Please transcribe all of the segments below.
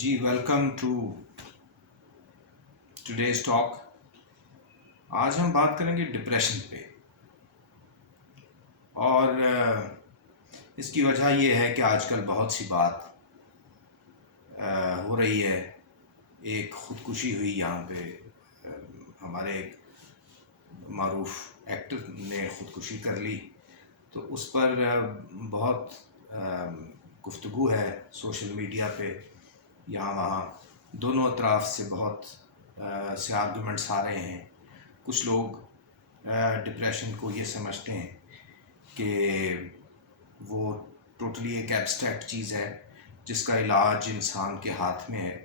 G welcome to today's talk. آج ہم بات کریں گے ڈپریشن پہ. اور اس کی وجہ یہ ہے کہ آج کل بہت سی بات ہو رہی ہے. ایک خودکشی ہوئی یہاں پہ. ہمارے ایک معروف ایکٹر نے خودکشی کر لی، تو اس پر بہت گفتگو ہے سوشل میڈیا پہ، یہاں وہاں دونوں اطراف سے بہت سے آرگومنٹس آ رہے ہیں. کچھ لوگ ڈپریشن کو یہ سمجھتے ہیں کہ وہ ٹوٹلی ایک ایبسٹریکٹ چیز ہے جس کا علاج انسان کے ہاتھ میں ہے،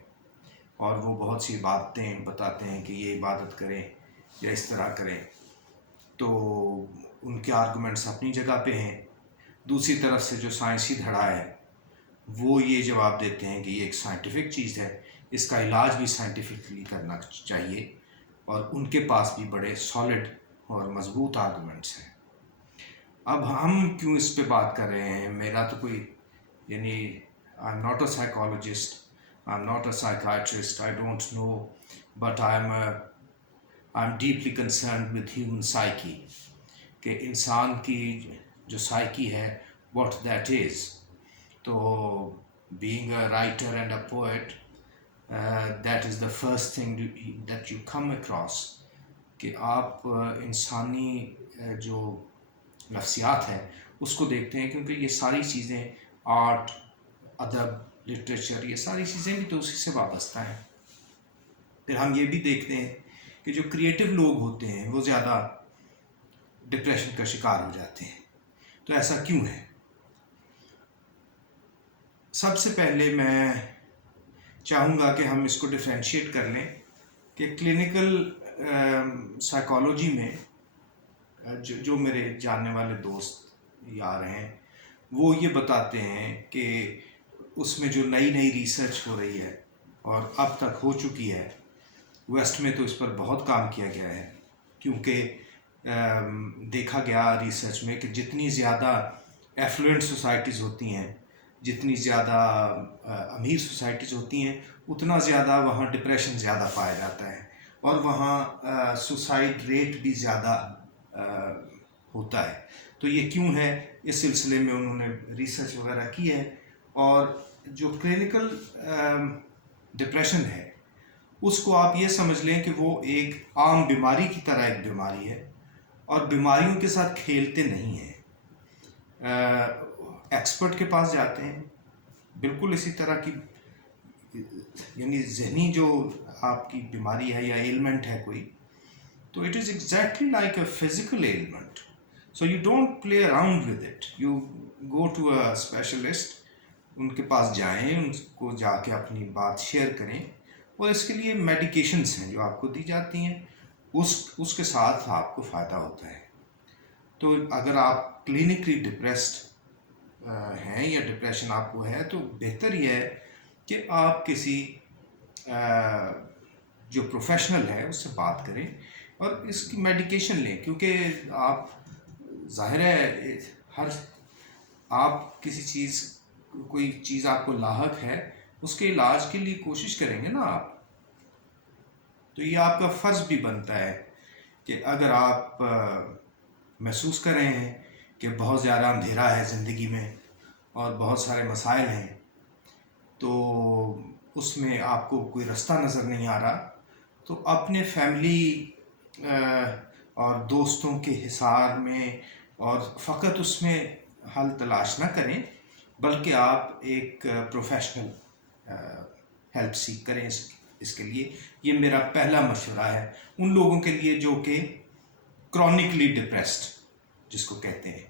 اور وہ بہت سی باتیں بتاتے ہیں کہ یہ عبادت کریں یا اس طرح کریں. تو ان کے آرگومنٹس اپنی جگہ پہ ہیں. دوسری طرف سے جو سائنسی دھڑا ہے وہ یہ جواب دیتے ہیں کہ یہ ایک سائنٹیفک چیز ہے، اس کا علاج بھی سائنٹیفکلی کرنا چاہیے، اور ان کے پاس بھی بڑے سالڈ اور مضبوط آرگومنٹس ہیں. اب ہم کیوں اس پہ بات کر رہے ہیں؟ میرا تو کوئی I am not a psychologist, I am not a psychiatrist, I don't know, but I am deeply concerned with human psyche, کہ انسان کی جو سائیکی ہے واٹ دیٹ از. تو being a writer and a poet, that is the first thing that you come across، کہ آپ انسانی جو نفسیات ہے اس کو دیکھتے ہیں، کیونکہ یہ ساری چیزیں آرٹ، ادب، لٹریچر، یہ ساری چیزیں بھی تو اسی سے وابستہ ہیں. پھر ہم یہ بھی دیکھتے ہیں کہ جو کریٹو لوگ ہوتے ہیں وہ زیادہ ڈپریشن کا شکار ہو جاتے ہیں. تو ایسا کیوں ہے؟ سب سے پہلے میں چاہوں گا کہ ہم اس کو ڈفرینشیٹ کر لیں کہ کلینکل سائیکالوجی میں جو میرے جاننے والے دوست یار ہیں وہ یہ بتاتے ہیں کہ اس میں جو نئی ریسرچ ہو رہی ہے اور اب تک ہو چکی ہے، ویسٹ میں تو اس پر بہت کام کیا گیا ہے، کیونکہ دیکھا گیا ریسرچ میں کہ جتنی زیادہ ایفلوئنٹ سوسائٹیز ہوتی ہیں، جتنی زیادہ امیر سوسائٹیز ہوتی ہیں، اتنا زیادہ وہاں ڈپریشن زیادہ پایا جاتا ہے، اور وہاں سوسائڈ ریٹ بھی زیادہ ہوتا ہے. تو یہ کیوں ہے؟ اس سلسلے میں انہوں نے ریسرچ وغیرہ کی ہے، اور جو کلینکل ڈپریشن ہے اس کو آپ یہ سمجھ لیں کہ وہ ایک عام بیماری کی طرح ایک بیماری ہے، اور بیماریوں کے ساتھ کھیلتے نہیں ہیں. ایکسپرٹ کے پاس جاتے ہیں بالکل اسی طرح کی، یعنی ذہنی جو آپ کی بیماری ہے یا ایلمنٹ ہے کوئی، تو it is exactly like a physical element. So you don't play around with it, you go to a specialist, ان کے پاس جائیں، ان کو جا کے اپنی بات شیئر کریں، اور اس کے لیے میڈیکیشنس ہیں جو آپ کو دی جاتی ہیں، اس کے ساتھ آپ کو فائدہ ہوتا ہے. تو اگر آپ کلینکلی ڈپریسڈ ہیں یا ڈپریشن آپ کو ہے، تو بہتر یہ ہے کہ آپ کسی جو پروفیشنل ہے اس سے بات کریں اور اس کی میڈیکیشن لیں. کیونکہ آپ ظاہر ہے آپ کسی چیز، کوئی چیز آپ کو لاحق ہے، اس کے علاج کے لیے کوشش کریں گے نا آپ. تو یہ آپ کا فرض بھی بنتا ہے کہ اگر آپ محسوس کر رہے ہیں کہ بہت زیادہ اندھیرا ہے زندگی میں اور بہت سارے مسائل ہیں، تو اس میں آپ کو کوئی رستہ نظر نہیں آ رہا، تو اپنے فیملی اور دوستوں کے حصار میں اور فقط اس میں حل تلاش نہ کریں، بلکہ آپ ایک پروفیشنل ہیلپ سیک کریں اس کے لیے. یہ میرا پہلا مشورہ ہے ان لوگوں کے لیے جو کہ کرونکلی ڈپریسڈ جس کو کہتے ہیں،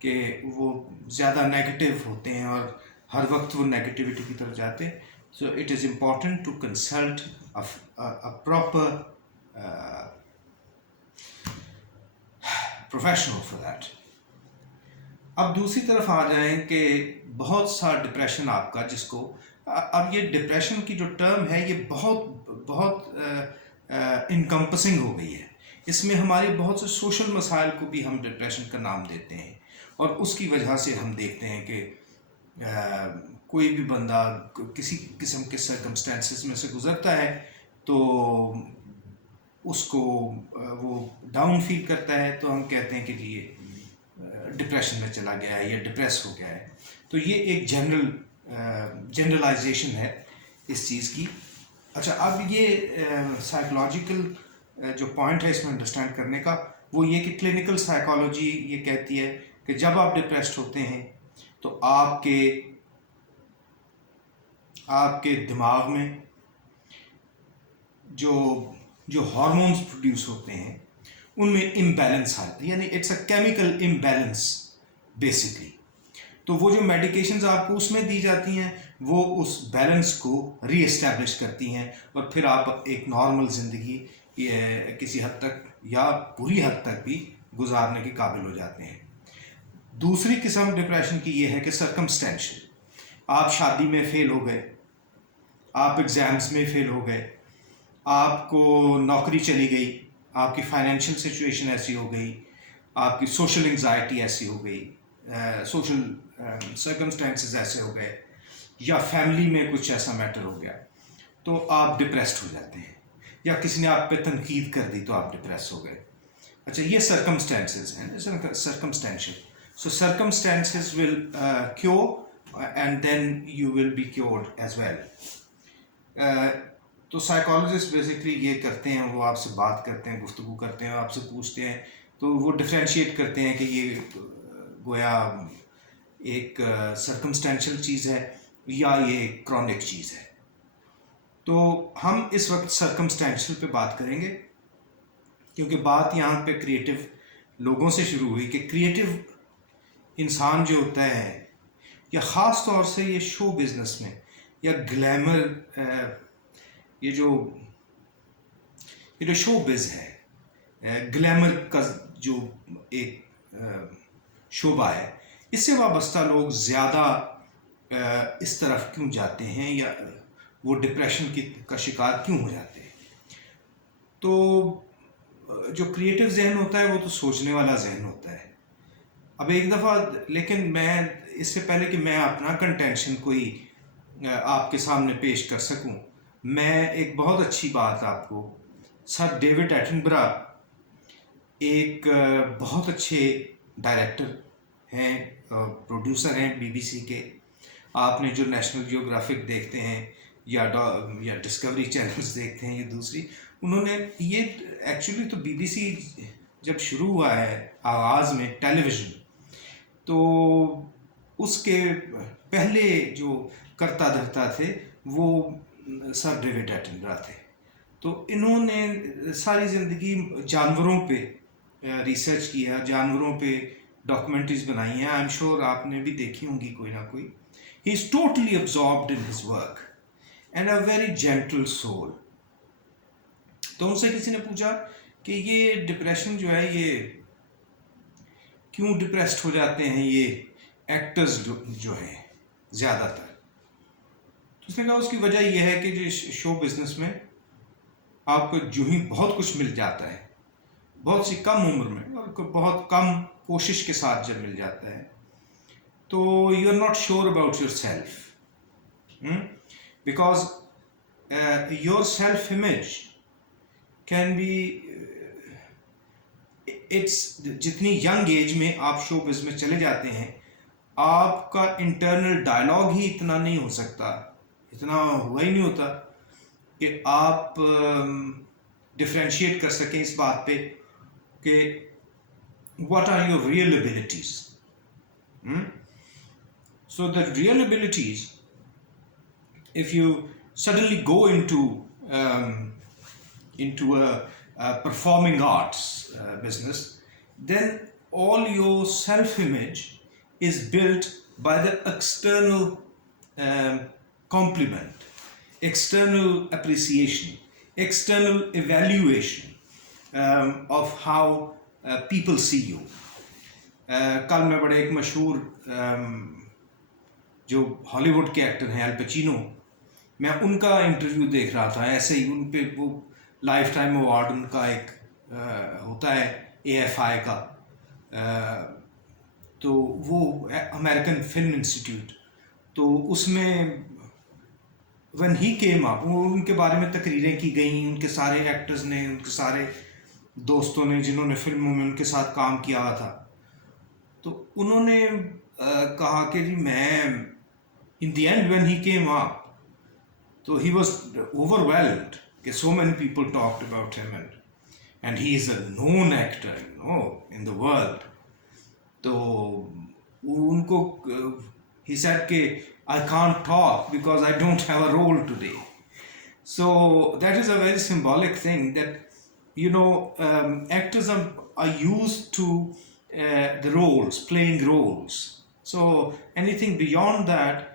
کہ وہ زیادہ نیگیٹو ہوتے ہیں اور ہر وقت وہ نیگیٹیوٹی کی طرف جاتے ہیں. So it is important to consult a proper professional for that. اب دوسری طرف آ جائیں کہ بہت سا ڈپریشن آپ کا، جس کو اب یہ ڈپریشن کی جو ٹرم ہے یہ بہت انکمپسنگ ہو گئی ہے. اس میں ہمارے بہت سے سوشل مسائل کو بھی ہم ڈپریشن کا نام دیتے ہیں، اور اس کی وجہ سے ہم دیکھتے ہیں کہ کوئی بھی بندہ کسی قسم کے سرکمسٹانسز میں سے گزرتا ہے تو اس کو وہ ڈاؤن فیل کرتا ہے، تو ہم کہتے ہیں کہ یہ ڈپریشن میں چلا گیا ہے یا ڈپریس ہو گیا ہے. تو یہ ایک جنرلائزیشن ہے اس چیز کی. اچھا، اب یہ سائیکولوجیکل جو پوائنٹ ہے اس میں انڈرسٹینڈ کرنے کا، وہ یہ کہ کلینکل سائیکالوجی یہ کہتی ہے کہ جب آپ ڈپریسڈ ہوتے ہیں تو آپ کے دماغ میں جو ہارمونز پروڈیوس ہوتے ہیں ان میں امبیلنس آتا ہے، یعنی it's a chemical imbalance basically. تو وہ جو میڈیکیشنز آپ کو اس میں دی جاتی ہیں وہ اس بیلنس کو ری اسٹیبلش کرتی ہیں، اور پھر آپ ایک نارمل زندگی کسی حد تک یا پوری حد تک بھی گزارنے کے قابل ہو جاتے ہیں. دوسری قسم ڈپریشن کی یہ ہے کہ سرکمسٹینشل. آپ شادی میں فیل ہو گئے، آپ ایگزامس میں فیل ہو گئے، آپ کو نوکری چلی گئی، آپ کی فائنینشیل سچویشن ایسی ہو گئی، آپ کی سوشل انگزائٹی ایسی ہو گئی، سوشل سرکمسٹانسز ایسے ہو گئے، یا فیملی میں کچھ ایسا میٹر ہو گیا تو آپ ڈپریسڈ ہو جاتے ہیں، یا کسی نے آپ پہ تنقید کر دی تو آپ ڈپریس ہو گئے. اچھا، یہ سرکمسٹانسز ہیں، circumstantial. So circumstances will cure and then you will be cured as well. تو سائیکالوجسٹ بیسکلی یہ کرتے ہیں، وہ آپ سے بات کرتے ہیں، گفتگو کرتے ہیں، آپ سے پوچھتے ہیں، تو وہ ڈفرینشیٹ کرتے ہیں کہ یہ گویا ایک سرکمسٹینشل چیز ہے یا یہ کرونک چیز ہے. تو ہم اس وقت سرکمسٹینشل پہ بات کریں گے، کیونکہ بات یہاں پہ کریٹو لوگوں سے شروع ہوئی کہ کریٹو انسان جو ہوتا ہے، یا خاص طور سے یہ شو بزنس میں یا گلیمر، یہ جو شو بز ہے، گلیمر کا جو ایک شعبہ ہے، اس سے وابستہ لوگ زیادہ اس طرف کیوں جاتے ہیں، یا وہ ڈپریشن کا شکار کیوں ہو جاتے ہیں. تو جو کریٹو ذہن ہوتا ہے وہ تو سوچنے والا ذہن ہوتا ہے. اب ایک دفعہ، لیکن میں اس سے پہلے کہ میں اپنا کنٹینشن کوئی آپ کے سامنے پیش کر سکوں، میں ایک بہت اچھی بات آپ کو، سر ڈیوڈ ایٹنبرا ایک بہت اچھے ڈائریکٹر ہیں، پروڈیوسر ہیں بی بی سی کے. آپ نے جو نیشنل جیوگرافک دیکھتے ہیں یا ڈسکوری چینلز دیکھتے ہیں، یہ دوسری، انہوں نے یہ ایکچولی تو بی بی سی جب شروع ہوا ہے آغاز میں ٹیلی ویژن، تو اس کے پہلے جو کرتا دھرتا تھے وہ سر ڈیوڈ ایٹنبرا تھے. تو انہوں نے ساری زندگی جانوروں پہ ریسرچ کیا، جانوروں پہ ڈاکومنٹریز بنائی ہیں. آئی ایم شیور آپ نے بھی دیکھی ہوں گی کوئی نہ کوئی. He is totally absorbed in his work and a very gentle soul. تو ان سے کسی نے پوچھا کہ یہ ڈپریشن جو ہے، یہ کیوں ڈپریسڈ ہو جاتے ہیں یہ ایکٹرز جو ہیں زیادہ تر؟ تو اس نے کہا اس کی وجہ یہ ہے کہ جو شو بزنس میں آپ کو جو ہی بہت کچھ مل جاتا ہے، بہت سی کم عمر میں اور بہت کم کوشش کے ساتھ جب مل جاتا ہے، تو you are not sure about yourself, because your self image can be, it's, جتنی ینگ ایج میں آپ شو بز میں چلے جاتے ہیں، آپ کا انٹرنل ڈائلاگ ہی اتنا نہیں ہو سکتا، اتنا ہوا ہی نہیں ہوتا کہ آپ ڈفرینشیٹ کر سکیں اس بات پہ کہ what are your real abilities. So the real abilities, if you suddenly go into a performing arts business, then all your self-image is built by the external compliment, external appreciation, external evaluation of how people see you. کل میں بڑے ایک مشہور جو ہالی would کے actor ہیں الپچینو، میں ان کا انٹرویو دیکھ رہا تھا. ایسے ہی ان پہ وہ لائف ٹائم ایوارڈ ان کا ایک ہوتا ہے AFI کا، تو وہ امریکن فلم انسٹیٹیوٹ، تو اس میں when he came up وہ ان کے بارے میں تقریریں کی گئیں، ان کے سارے ایکٹرز نے، ان کے سارے دوستوں نے جنہوں نے فلموں میں ان کے ساتھ کام کیا ہوا تھا، تو انہوں نے کہا کہ جی میں in the end when he came up تو he was overwhelmed کہ so many people talked about him and he is a known actor in the world. تو ان کو he said کہ I can't talk because I don't have a role today. So that is a very symbolic thing that actors are used to the roles, playing roles. So anything beyond that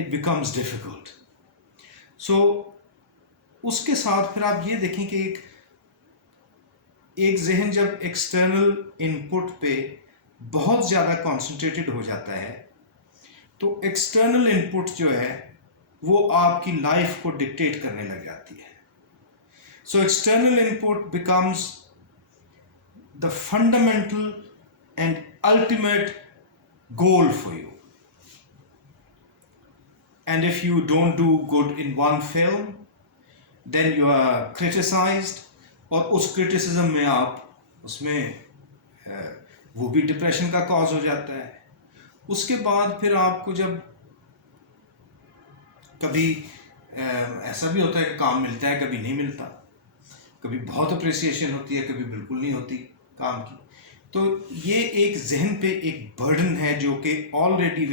it becomes difficult. So اس کے ساتھ پھر آپ یہ دیکھیں کہ ایک ذہن جب ایکسٹرنل انپٹ پہ بہت زیادہ کانسنٹریٹڈ ہو جاتا ہے تو ایکسٹرنل انپٹ جو ہے وہ آپ کی لائف کو ڈکٹیٹ کرنے لگ جاتی ہے. So external input becomes the fundamental and ultimate goal for you. And if you don't do good in one film then you are criticized, اور اس کرٹیسزم میں آپ اس میں وہ بھی ڈپریشن کا کاز ہو جاتا ہے. اس کے بعد پھر آپ کو جب کبھی ایسا بھی ہوتا ہے کہ کام ملتا ہے، کبھی نہیں ملتا، کبھی بہت اپریسیشن ہوتی ہے، کبھی بالکل نہیں ہوتی کام کی. تو یہ ایک ذہن پہ ایک برڈن ہے جو کہ already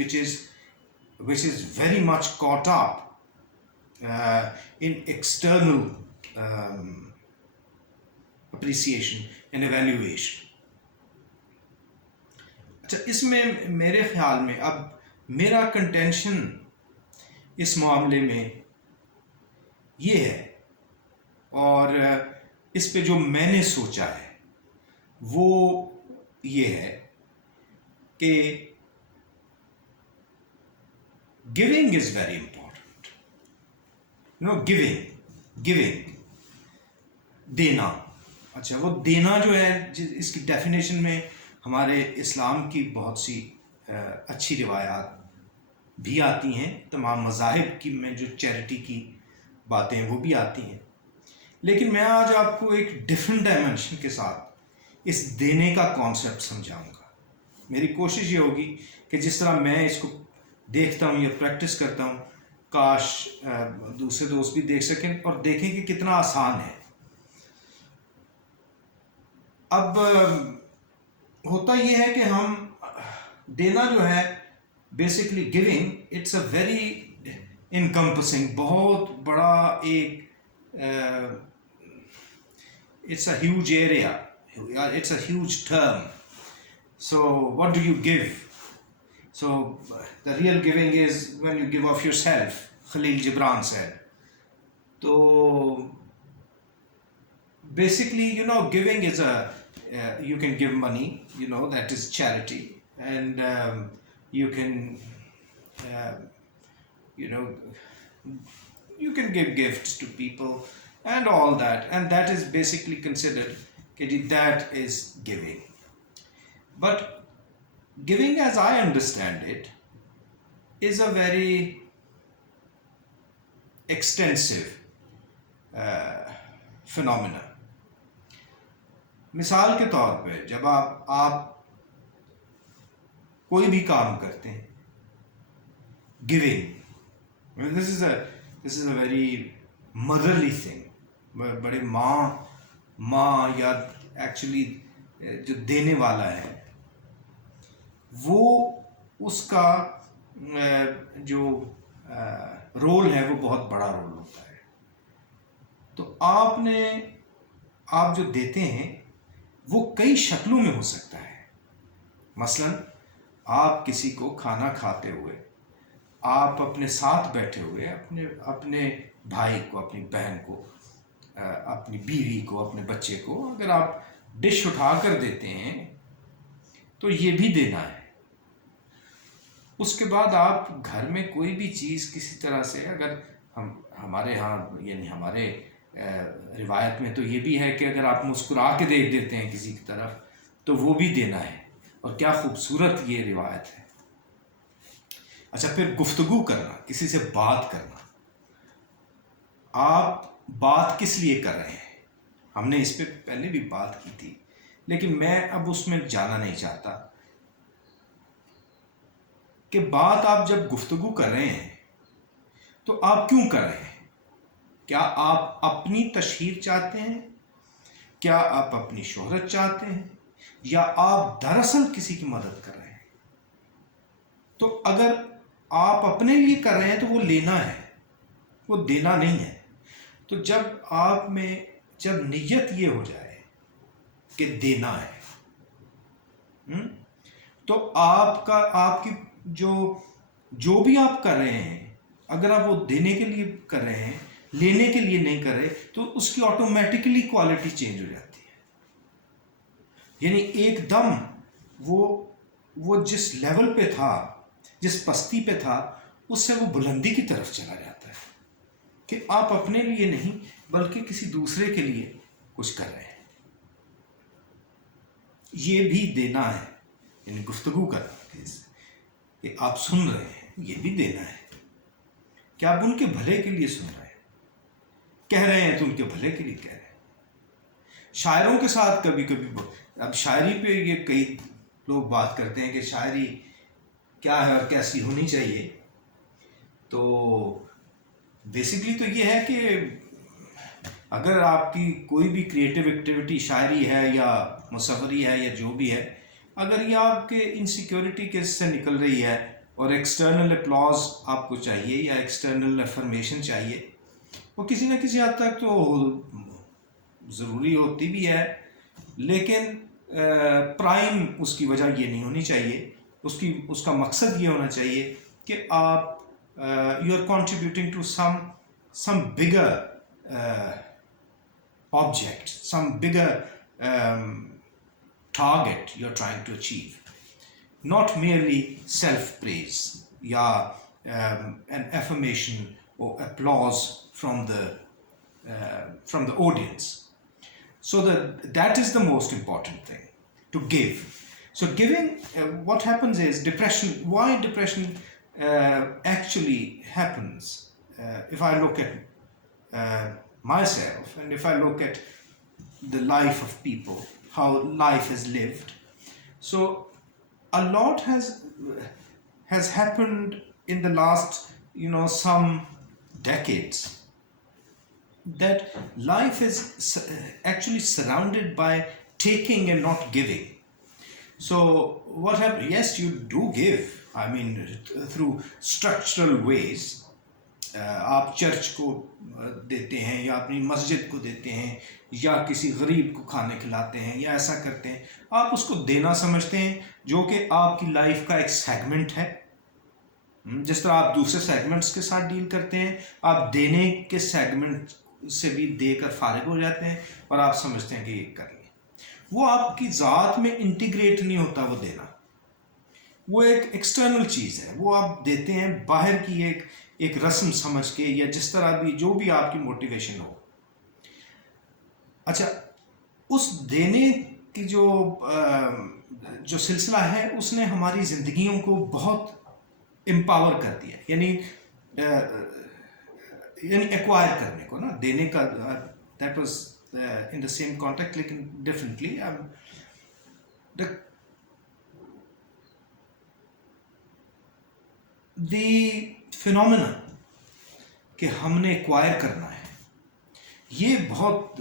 which is very much caught up in external appreciation and evaluation. اچھا، اس میں میرے خیال میں اب میرا کنٹینشن اس معاملے میں یہ ہے، اور اس پہ جو میں نے سوچا ہے وہ یہ ہے کہ giving is very important. giving دینا. اچھا، وہ دینا جو ہے اس کی ڈیفینیشن میں ہمارے اسلام کی بہت سی اچھی روایات بھی آتی ہیں، تمام مذاہب کی میں جو چیریٹی کی باتیں ہیں وہ بھی آتی ہیں. لیکن میں آج آپ کو ایک ڈفرینٹ ڈائمنشن کے ساتھ اس دینے کا کانسیپٹ سمجھاؤں گا. میری کوشش یہ ہوگی کہ جس طرح میں اس کو دیکھتا ہوں یا پریکٹس کرتا ہوں، کاش دوسرے دوست بھی دیکھ سکیں اور دیکھیں کہ کتنا آسان ہے. اب ہوتا یہ ہے کہ ہم دینا جو ہے basically giving it's a very encompassing, بہت بڑا ایک it's a huge area, it's a huge term. So what do you give? So the real giving is when you give of yourself, Khalil Gibran said. So basically, giving is you can give money, that is charity, and you can, you can give gifts to people and all that, and that is basically considered that is giving. But giving, as I understand it, is a very extensive phenomena. مثال کے طور پہ جب آپ کوئی بھی کام کرتے ہیں، giving, this is a very motherly thing. بڑے ماں یا ایکچولی جو دینے والا ہے وہ اس کا جو رول ہے وہ بہت بڑا رول ہوتا ہے. تو آپ جو دیتے ہیں وہ کئی شکلوں میں ہو سکتا ہے. مثلا آپ کسی کو کھانا کھاتے ہوئے، آپ اپنے ساتھ بیٹھے ہوئے اپنے بھائی کو، اپنی بہن کو، اپنی بیوی کو، اپنے بچے کو اگر آپ ڈش اٹھا کر دیتے ہیں تو یہ بھی دینا ہے. اس کے بعد آپ گھر میں کوئی بھی چیز کسی طرح سے، اگر ہمارے ہاں یعنی ہمارے روایت میں تو یہ بھی ہے کہ اگر آپ مسکرا کے دیکھ دیتے ہیں کسی کی طرف تو وہ بھی دینا ہے. اور کیا خوبصورت یہ روایت ہے. اچھا، پھر گفتگو کرنا، کسی سے بات کرنا. آپ بات کس لیے کر رہے ہیں؟ ہم نے اس پہ پہلے بھی بات کی تھی، لیکن میں اب اس میں جانا نہیں چاہتا کہ بات آپ جب گفتگو کر رہے ہیں تو آپ کیوں کر رہے ہیں؟ کیا آپ اپنی تشہیر چاہتے ہیں؟ کیا آپ اپنی شہرت چاہتے ہیں؟ یا آپ دراصل کسی کی مدد کر رہے ہیں؟ تو اگر آپ اپنے لیے کر رہے ہیں تو وہ لینا ہے، وہ دینا نہیں ہے. تو جب آپ میں جب نیت یہ ہو جائے کہ دینا ہے، تو آپ کی جو بھی آپ کر رہے ہیں، اگر آپ وہ دینے کے لیے کر رہے ہیں، لینے کے لیے نہیں کر رہے، تو اس کی آٹومیٹکلی کوالٹی چینج ہو جاتی ہے. یعنی ایک دم وہ جس لیول پہ تھا، جس پستی پہ تھا، اس سے وہ بلندی کی طرف چلا جاتا ہے کہ آپ اپنے لیے نہیں بلکہ کسی دوسرے کے لیے کچھ کر رہے ہیں. یہ بھی دینا ہے، یعنی گفتگو کرنا کہ آپ سن رہے ہیں، یہ بھی دینا ہے کہ آپ ان کے بھلے کے لیے سن رہے ہیں. کہہ رہے ہیں تو ان کے بھلے کے لیے کہہ رہے ہیں. شاعروں کے ساتھ کبھی کبھی اب شاعری پہ یہ کئی لوگ بات کرتے ہیں کہ شاعری کیا ہے اور کیسی ہونی چاہیے. تو بیسکلی تو یہ ہے کہ اگر آپ کی کوئی بھی کریٹیو ایکٹیویٹی، شاعری ہے یا مصوری ہے یا جو بھی ہے، اگر یہ آپ کے انسیکیورٹی کے سے نکل رہی ہے اور ایکسٹرنل اپلاز آپ کو چاہیے یا ایکسٹرنل افرمیشن چاہیے، وہ کسی نہ کسی حد تک تو ضروری ہوتی بھی ہے، لیکن پرائم اس کی وجہ یہ نہیں ہونی چاہیے. اس کا مقصد یہ ہونا چاہیے کہ آپ you are contributing to some bigger object, some bigger target you're trying to achieve, not merely self-praise یا an affirmation or applause from the audience. So that is the most important thing, to give. So giving, what happens is why depression actually happens. If I look at myself, and if I look at the life of people, how life is lived, so a lot has happened in the last some decades, that life is actually surrounded by taking and not giving. So what happens? Yes, you do give, I mean, through structural ways. آپ church کو دیتے ہیں یا اپنی مسجد کو دیتے ہیں یا کسی غریب کو کھانے کھلاتے ہیں یا ایسا کرتے ہیں، آپ اس کو دینا سمجھتے ہیں، جو کہ آپ کی لائف کا ایک سیگمنٹ ہے. جس طرح آپ دوسرے سیگمنٹس کے ساتھ ڈیل کرتے ہیں، آپ دینے کے سیگمنٹ سے بھی دے کر فارغ ہو جاتے ہیں اور آپ سمجھتے ہیں کہ یہ کر لیں. وہ آپ کی ذات میں انٹیگریٹ نہیں ہوتا. وہ دینا وہ ایک ایکسٹرنل چیز ہے، وہ آپ دیتے ہیں باہر کی ایک رسم سمجھ کے، یا جس طرح بھی جو بھی آپ کی موٹیویشن ہو. اچھا، اس دینے کی جو سلسلہ ہے، اس نے ہماری زندگیوں کو بہت امپاور کر دیا، یعنی ایکوائر کرنے کو نا، دینے کا. That was in the same contact لیکن ڈفرینٹلی. دی فینومینا کہ ہم نے ایکوائر کرنا ہے، یہ بہت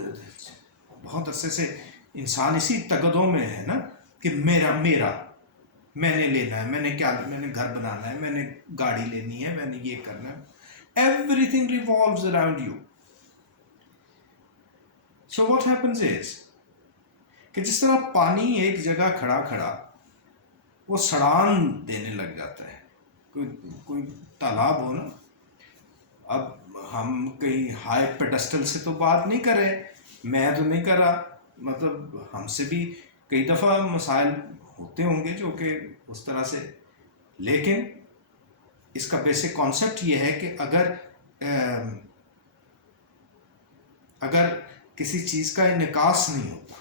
عرصے سے انسان اسی تگدوں میں ہے نا، کہ میرا میں نے لینا ہے، میں نے گھر بنانا ہے، میں نے گاڑی لینی ہے، میں نے یہ کرنا ہے. Every thing revolves around you. So what happens is کہ جس طرح پانی ایک جگہ کھڑا وہ سڑان دینے لگ جاتا ہے. کوئی تالاب ہو نا، اب ہم کہیں ہائی پیڈسٹل سے تو بات نہیں کر رہے، میں تو نہیں کر رہا، مطلب ہم سے بھی کئی دفعہ مسائل ہوتے ہوں گے جو کہ اس طرح سے، لیکن اس کا بیسک کانسیپٹ یہ ہے کہ اگر کسی چیز کا انعکاس نہیں ہوتا،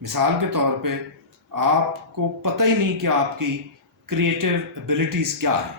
مثال کے طور پہ آپ کو پتہ ہی نہیں کہ آپ کی کریٹیو ایبلٹیز کیا ہیں،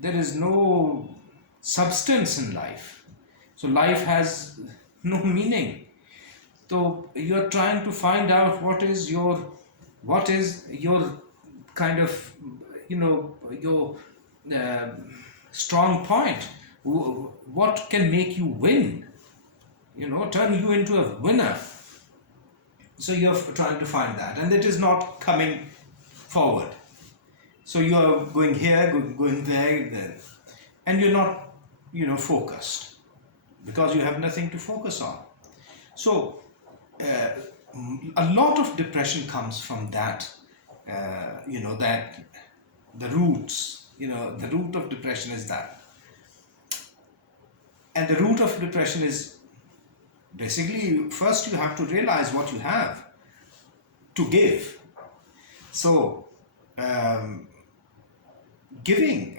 there is no substance in life. So life has no meaning. So you are trying to find out what is your kind of, your uh, strong point. What can make you win? Turn you into a winner. So you're trying to find that, and it is not coming forward. So you're going here, going there, and you're not, focused, because you have nothing to focus on. So a lot of depression comes from that. That the roots, the root of depression is that. And the root of depression is basically, first you have to realize what you have to give. So giving,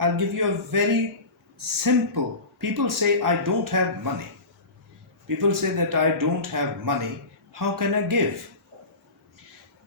I'll give you a very simple. People say I don't have money. People say that I don't have money. How can I give?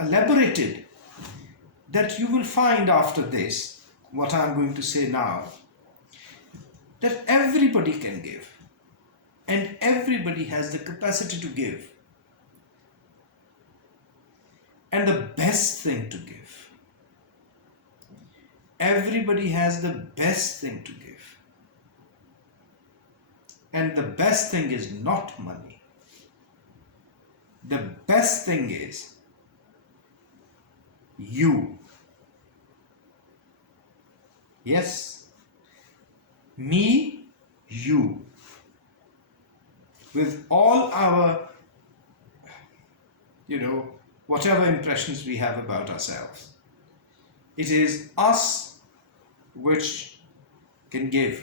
elaborated that you will find after this, what I'm going to say now, that everybody can give, and everybody has the capacity to give, and the best thing to give. Everybody has the best thing to give, and the best thing is not money. The best thing is you. Yes, me, you, with all our, whatever impressions we have about ourselves. It is us which can give.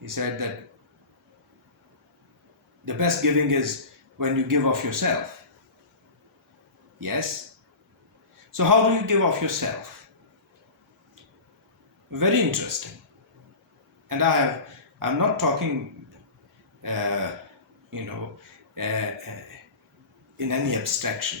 he said that the best giving is when you give of yourself. Yes. So how do you give of yourself? Very interesting. And I'm not talking, in any abstraction.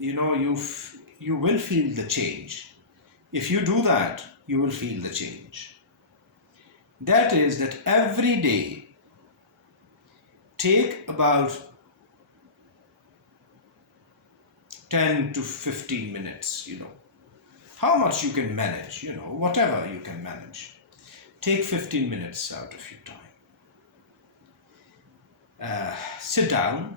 you will feel the change. If you do that, you will feel the change. That is that every day take about 10 to 15 minutes, how much you can manage, whatever you can manage. Take 15 minutes out of your time. Sit down.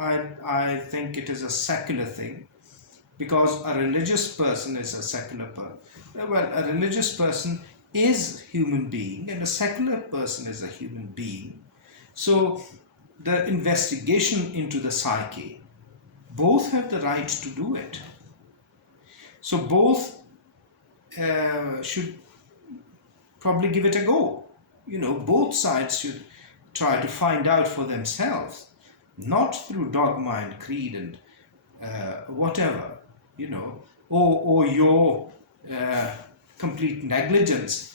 I think it is a secular thing, because a religious person is a secular person. Well, a religious person is human being, and a secular person is a human being. So the investigation into the psyche, both have the right to do it. So both should probably give it a go. Both sides should try to find out for themselves, not through dogma and creed and whatever, your complete negligence,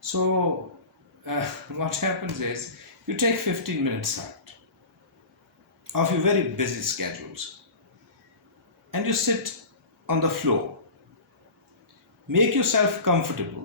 So what happens is you take 15 minutes out of your very busy schedules, and you sit on the floor. Make yourself comfortable.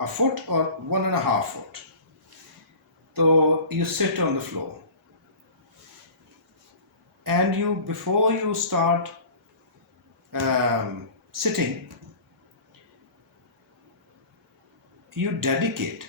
a foot or 1.5 foot. So you sit on the floor and before you start sitting, you dedicate.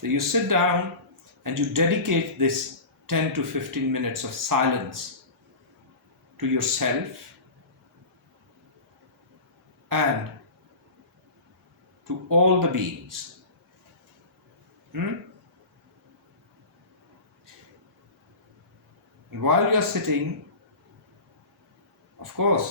So you sit down and you dedicate this 10 to 15 minutes of silence to yourself and to all the beings. And while you are sitting, of course,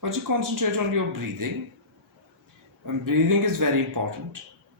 but you concentrate on your breathing. And breathing is very important,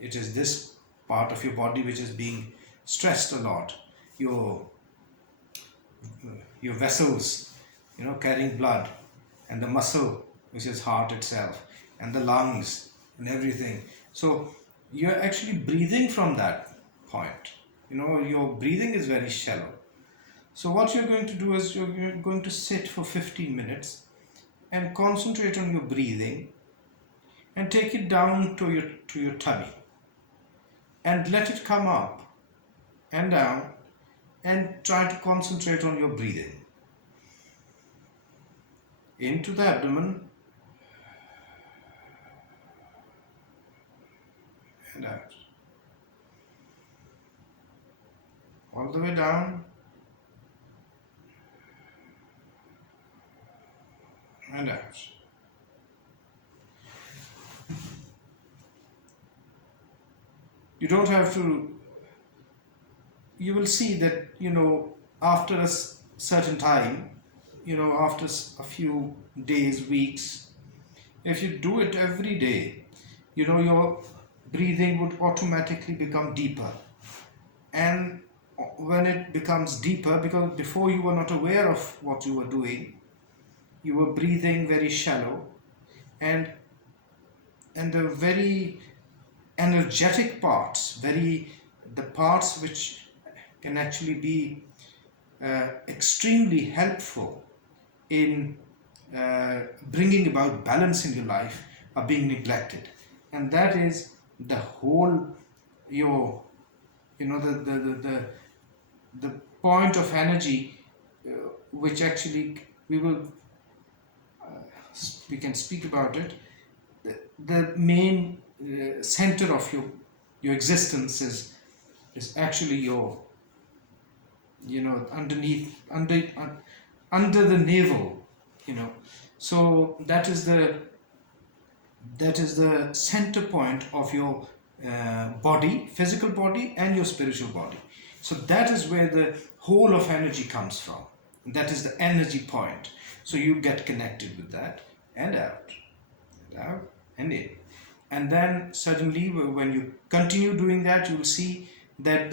it is this part of your body which is being stressed a lot. Your vessels, carrying blood, and the muscle which is heart itself, and the lungs and everything. So you're actually breathing from that point. Your breathing is very shallow. So what you're going to do is you're going to sit for 15 minutes and concentrate on your breathing and take it down to your tummy and let it come up and down and try to concentrate on your breathing into the abdomen and out, all the way down and out. You don't have to, you will see that, after a certain time, after a few days, weeks, if you do it every day, your breathing would automatically become deeper. And when it becomes deeper, because before you were not aware of what you were doing, you were breathing very shallow, and the very energetic parts, the parts which can actually be extremely helpful in bringing about balance in your life, are being neglected. And that is the whole, the point of energy which actually we can speak about it. The main center of your existence is is actually your, under the navel, so that is the center point of your body, physical body, and your spiritual body. So that is where the whole of energy comes from. That is the energy point. So you get connected with that, and out, and out, and in. And then suddenly, when you continue doing that, you will see that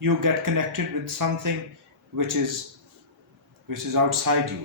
you get connected with something which is outside you.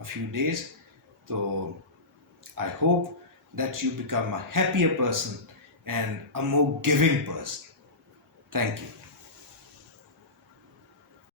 a few days. So I hope that you become a happier person and a more giving person. Thank you.